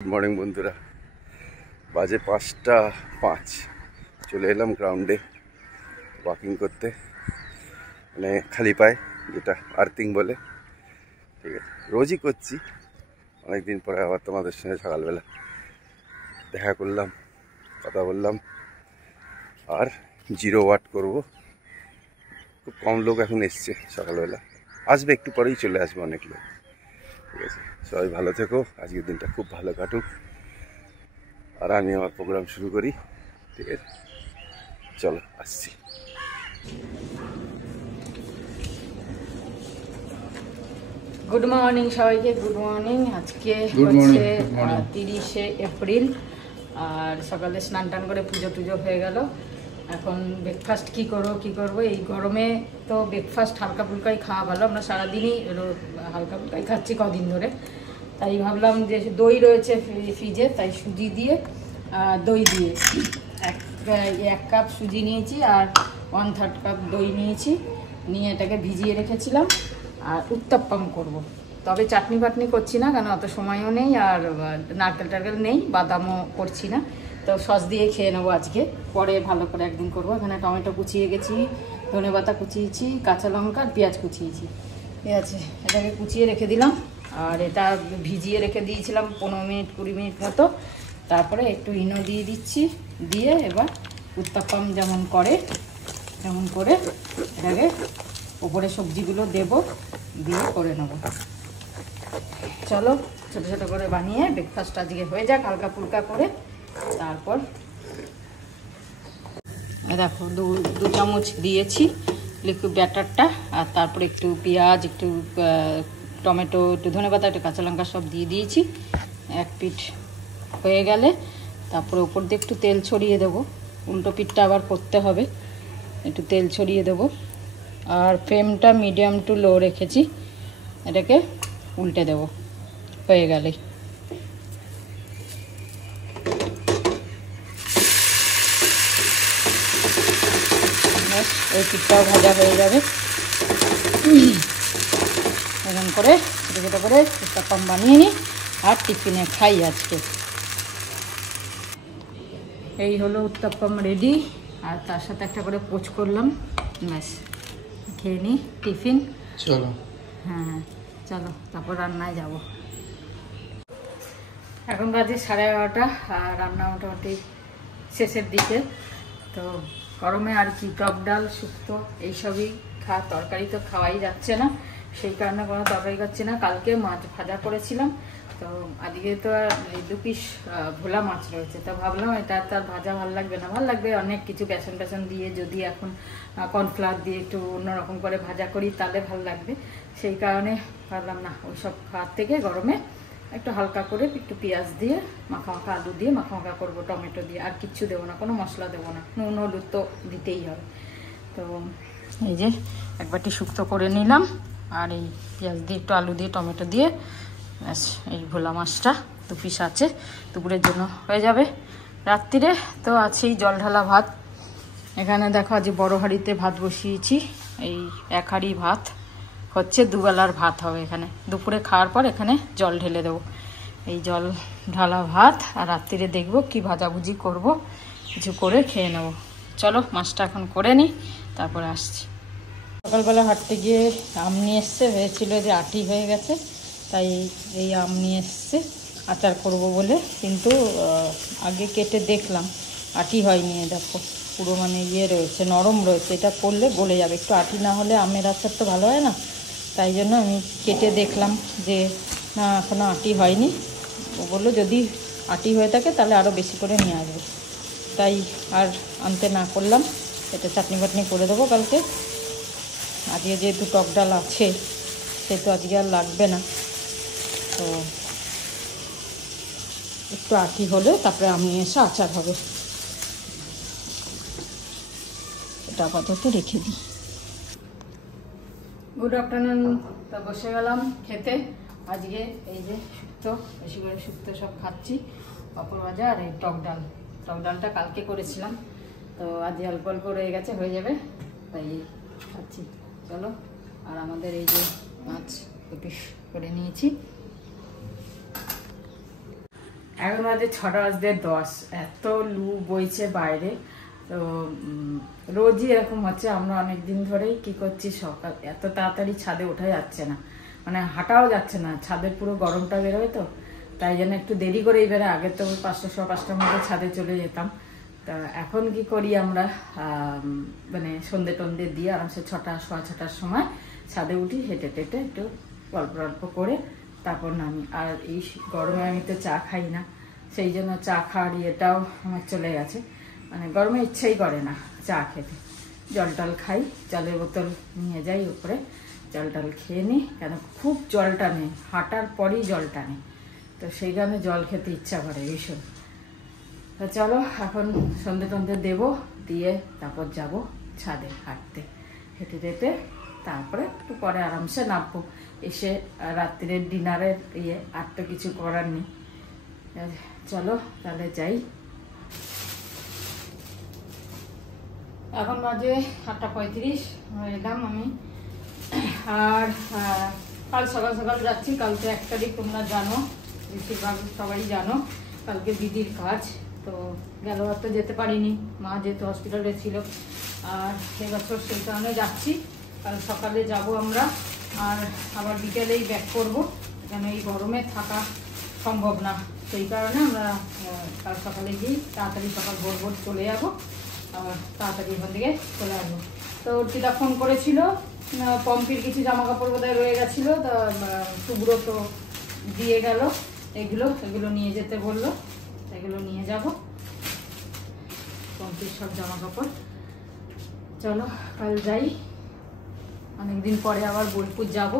Good morning বন্ধুরা, বাজে 5:05। চলে এলাম গ্রাউন্ডে ওয়াকিং করতে, মানে খালি পায়ে, যেটা আর্থিং বলে। ঠিক আছে, রোজই করছি। অনেকদিন পরে আবার তোমাদের সঙ্গে সকালবেলা দেখা করলাম, কথা বললাম। আর 0 ওয়াট করব। খুব কম লোক এখন এসছে, সকালবেলা আসবে, একটু পরেই চলে আসবে অনেক লোক। ঠিক আছে, সবাই ভালো থেকো, আজকের দিনটা খুব ভালো কাটুক। আর আমি আমার প্রোগ্রাম শুরু করি। ঠিক আছে, চলো আসছি। গুড মর্নিং সবাইকে, গুড মর্নিং। আজকে হচ্ছে 30শে এপ্রিল, আর সকালে স্নান টান করে পুজো টুজো হয়ে গেল। এখন ব্রেকফাস্ট কি করবো এই গরমে। তো ব্রেকফাস্ট হালকা ফুলকাই খাওয়া ভালো, আমরা সারাদিনই হালকা ফুলকাই খাচ্ছি কদিন ধরে। তাই ভাবলাম যে দই রয়েছে ফ্রিজে, তাই সুজি দিয়ে দই দিয়ে এক কাপ সুজি নিয়েছি আর 1/3 কাপ দই নিয়েছি, নিয়ে এটাকে ভিজিয়ে রেখেছিলাম। আর উত্তপ্পম করব। তবে চাটনি ফাটনি করছি না, কারণ অত সময়ও নেই, আর নারকেল টারকেল নেই, বাদামও করছি না। তো সস দিয়ে খেয়ে নেবো আজকে, পরে ভালো করে একদিন করবো। এখানে টমেটো কুচিয়ে গেছি, ধনেপাতা কুচিয়েছি, কাঁচা লঙ্কা আর পেঁয়াজ কুচিয়েছি। ঠিক আছে, এটাকে কুচিয়ে রেখে দিলাম। আর এটা ভিজিয়ে রেখে দিয়েছিলাম 15 মিনিট 20 মিনিট মতো। তারপরে একটু ইনো দিয়ে দিচ্ছি, দিয়ে এবার উত্তপ্পম যেমন করে তেমন করে এটাকে ওপরে সবজিগুলো দেব, দিয়ে করে নেব। চলো ছোটো ছোটো করে বানিয়ে ব্রেকফাস্ট আজকে হয়ে যাক হালকা ফুলকা করে। তারপর দেখো দু চামচ দিয়েছি লিকুইড ব্যাটারটা, আর তারপরে একটু পেঁয়াজ, একটু টমেটো, একটু ধনেপাতা, একটু কাঁচা লঙ্কা সব দিয়ে দিয়েছি। এক পিঠ হয়ে গেলে তারপরে ওপর দিয়ে একটু তেল ছড়িয়ে দেবো। উল্টো পিঠটা আবার করতে হবে, একটু তেল ছড়িয়ে দেবো। আর ফ্লেমটা মিডিয়াম টু লো রেখেছি, এটাকে উল্টে দেবো হয়ে গেলেই। ওই পিঠটাও ভাজা হয়ে যাবে। এরকম করে ছোটো ছোটো করে উত্তপ্পম বানিয়ে নিই আর টিফিনে খাই আজকে। এই হলো উত্তপ্পম রেডি, আর তার সাথে একটা করে পোচ করলাম, ব্যাস খেয়ে নিই টিফিন। চলো, হ্যাঁ চলো, তারপর রান্নায় যাব। এখন বাজে 11:30, আর রান্না মোটামুটি শেষের দিকে। তো গরমে আর কি, টক ডাল শুক্তো এইসবই তরকারি তো খাওয়াই যাচ্ছে না, সেই কারণে কোনো তরকারি খাচ্ছি না। কালকে মাছ ভাজা করেছিলাম, তো আজকে তো আর 2 পিস ভোলা মাছ রয়েছে। তো ভাবলাম এটা তার ভাজা ভালো লাগবে না, ভালো লাগবে অনেক কিছু বেসন টেসন দিয়ে, যদি এখন কর্নফ্লাওয়ার দিয়ে একটু অন্যরকম করে ভাজা করি তাহলে ভালো লাগবে। সেই কারণে ভাবলাম না, ওইসব খাওয়ার থেকে গরমে একটু হালকা করে একটু পেঁয়াজ দিয়ে মাখা মাখা, আলু দিয়ে মাখা মাখা করবো, টমেটো দিয়ে। আর কিচ্ছু দেবো না, কোনো মশলা দেবো না, নুন হলুদ তো দিতেই হবে। তো এই যে এক বাটি শুক্তো করে নিলাম, আর এই পেঁয়াজ দিয়ে একটু আলু দিয়ে টমেটো দিয়ে ব্যাস। এই ভোলা মাছটা 2 পিস আছে, দুপুরের জন্য হয়ে যাবে। রাত্রিরে তো আছেই জল ঢালা ভাত। এখানে দেখো আজ বড় হাঁড়িতে ভাত বসিয়েছি, এই 1 হাঁড়ি ভাত হচ্ছে, 2 বেলার ভাত হবে এখানে। দুপুরে খাওয়ার পর এখানে জল ঢেলে দেবো, এই জল ঢালা ভাত। আর রাত্রিরে দেখবো কি ভাজাভুজি করব, কিছু করে খেয়ে নেব। চলো মাছটা এখন করে নিই, তারপরে আসছি। সকালবেলা হাঁটতে গিয়ে আম নিয়ে এসছে, হয়েছিল যে আটি হয়ে গেছে, তাই এই আম নিয়ে এসছে আচার করব বলে। কিন্তু আগে কেটে দেখলাম আটি হয়নি, দেখো পুরো মানে ইয়ে রয়েছে, নরম রয়েছে। এটা করলে গলে যাবে, একটু আটি না হলে আমের আচার তো ভালো হয় না। তাই জন্য আমি কেটে দেখলাম যে না, এখনও আটি হয়নি। ও বললো যদি আটি হয়ে থাকে তাহলে আরও বেশি করে নিয়ে আসবে। তাই আর আনতে না করলাম, এটা চাটনি ফাটনি করে দেবো কালকে। আজকে যেহেতু টক ডাল আছে, সেহেতু আজকে আর লাগবে না। তো একটু আটি হলে তারপরে আমি এসে আচার হবে, এটা আপাতত রেখে দিই। Good afternoon. তো বসে গেলাম খেতে। আজকে এই যে শুক্তো, বেশি করে শুক্তো সব খাচ্ছি, পাঁপড় ভাজা আর এই টক ডাল। টক ডালটা কালকে করেছিলাম, তো আজ অল্প অল্প রয়ে গেছে, হয়ে যাবে, তাই খাচ্ছি। চলো, আর আমাদের এই যে মাছ 2 পিস করে নিয়েছি। এখন বাজে 6:10, এত লু বইছে বাইরে। তো রোজই এরকম হচ্ছে। আমরা অনেক দিন ধরেই কি করছি, সকাল এত তাড়াতাড়ি ছাদে ওঠা যাচ্ছে না, মানে হাঁটাও যাচ্ছে না, ছাদের পুরো গরমটা বেরোয়। তো তাই জন্য একটু দেরি করেই বেরোয়। আগে তো 5:05 মধ্যে ছাদে চলে যেতাম। তা এখন কি করি আমরা, মানে সন্ধে টন্ধে দিয়ে আরামসে 6:15 সময় ছাদে উঠি, হেঁটে টেটে একটু গল্প গল্প করে তারপর নামি। আর এই গরমে আমি তো চা খাই না, সেই জন্য চা খাওয়ার ইয়েটাও আমার চলে গেছে। মানে গরমে ইচ্ছাই করে না চা খেতে। জল টল খাই, জলের বোতল নিয়ে যাই উপরে, জল টল খেয়ে নিই, কেন খুব জল টানে, হাঁটার পরই জল টানে। তো সেই কারণে জল খেতে ইচ্ছা করে ভীষণ। তো চলো এখন সন্ধে টন্ধে দেবো, দিয়ে তারপর যাব ছাদে হাঁটতে, হেঁটে হেঁটে তারপরে একটু পরে আরামসে নামবো। এসে রাত্রির ডিনারের আর তো কিছু করার নেই। চলো তাহলে যাই। এখন বাজে 8:35, এলাম আমি। আর কাল সকাল সকাল যাচ্ছি। কালকে 1 তারিখ, তোমরা জানো, বেশিরভাগ সবাই জানো, কালকে দিদির কাজ। তো গেল আর তো যেতে পারিনি, মা যেহেতু হসপিটালে ছিল। আর এবছর সেই কারণে যাচ্ছি। কাল সকালে যাব আমরা, আর আবার বিকেলেই ব্যাক করবো, কেন এই গরমে থাকা সম্ভব না। সেই কারণে আমরা কাল সকালে গিয়ে তাড়াতাড়ি সকাল ভোর ভোর চলে যাবো, তাড়াতাড়ি ওখান থেকে চলে আসবো। তো অর্পিতা ফোন করেছিল, পম্পির কিছু জামা কাপড় বোধহয় রয়ে গেছিলো, তা টুকরো তো দিয়ে গেল। এগুলো নিয়ে যেতে বললো, এগুলো নিয়ে যাব, পম্পির সব জামা কাপড়। চলো কাল যাই, অনেকদিন পরে আবার বোলপুর যাব।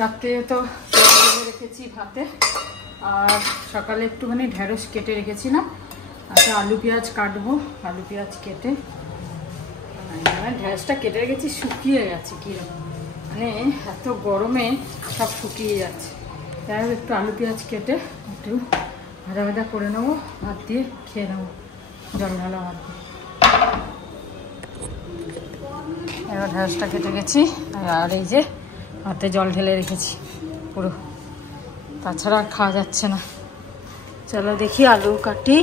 রাত্রে তো রেখেছি ভাতে, আর সকালে একটুখানি ঢেঁড়স কেটে রেখেছিলাম। আচ্ছা আলু পেঁয়াজ কাটবো, আলু পেঁয়াজ কেটে, ঢেঁড়সটা কেটে রেখেছি, শুকিয়ে গেছে কীরকম, মানে এত গরমে সব শুকিয়ে যাচ্ছে। যাই হোক একটু আলু পেঁয়াজ কেটে একটু ভাজা ভাজা করে নেবো, ভাত দিয়ে খেয়ে নেবো, জল ঢালা ভাত দিয়ে। এবার ঢেঁড়সটা কেটে গেছি, আর এই যে হাতে জল ঢেলে রেখেছি পুরো, তাছাড়া আর খাওয়া যাচ্ছে না। চলো দেখি আলু কাটি।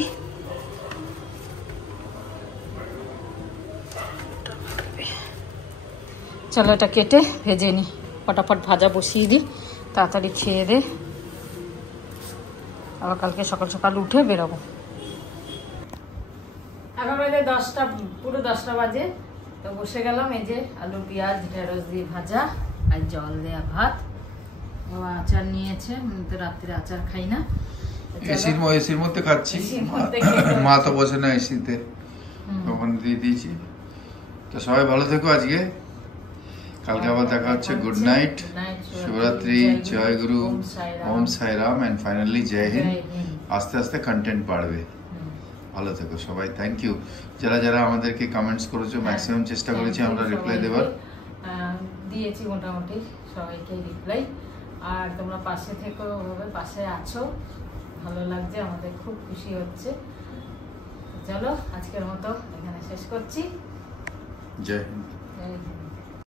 চলো এটা কেটে ভেজে নিই, ফটাফট ভাজা বসিয়ে দিই, তাড়াতাড়ি খেয়ে দে, আবার কালকে সকাল সকাল উঠে বেরোবো। এখন বাজে 10টা, পুরো 10টা বাজে। তো বসে গেলাম, এই যে আলু পেঁয়াজ ঢেঁড়স দিয়ে ভাজা আর জল দেয়া ভাত। বাবা আচার নিয়েছে, তো রাত্রে আচার খাই না, এসির মধ্যে খাচ্ছি, মা তো বসে না এসিতে, তখন দিয়ে দিয়েছি। তো সবাই ভালো থেকো আজকে, কালকে আবার দেখা হচ্ছে। Good night, Shivratri, Joy Guru, Om Sai Ram, and finally জয় হিন্দ। আস্তে আস্তে কন্টেন্ট বাড়বে, ভালো থেকো সবাই। থ্যাংক ইউ যারা যারা আমাদেরকে কমেন্টস করেছো, ম্যাক্সিমাম চেষ্টা করেছি আমরা রিপ্লাই দেবার, দিয়েছি মোটামুটি সবাইকে রিপ্লাই। আর তোমরা পাশে থেকো, ওভাবে পাশে আছো, ভালো লাগছে আমাদের, খুব খুশি হচ্ছে। চলো আজকের মতো এখানে শেষ করছি। জয় হিন্দ।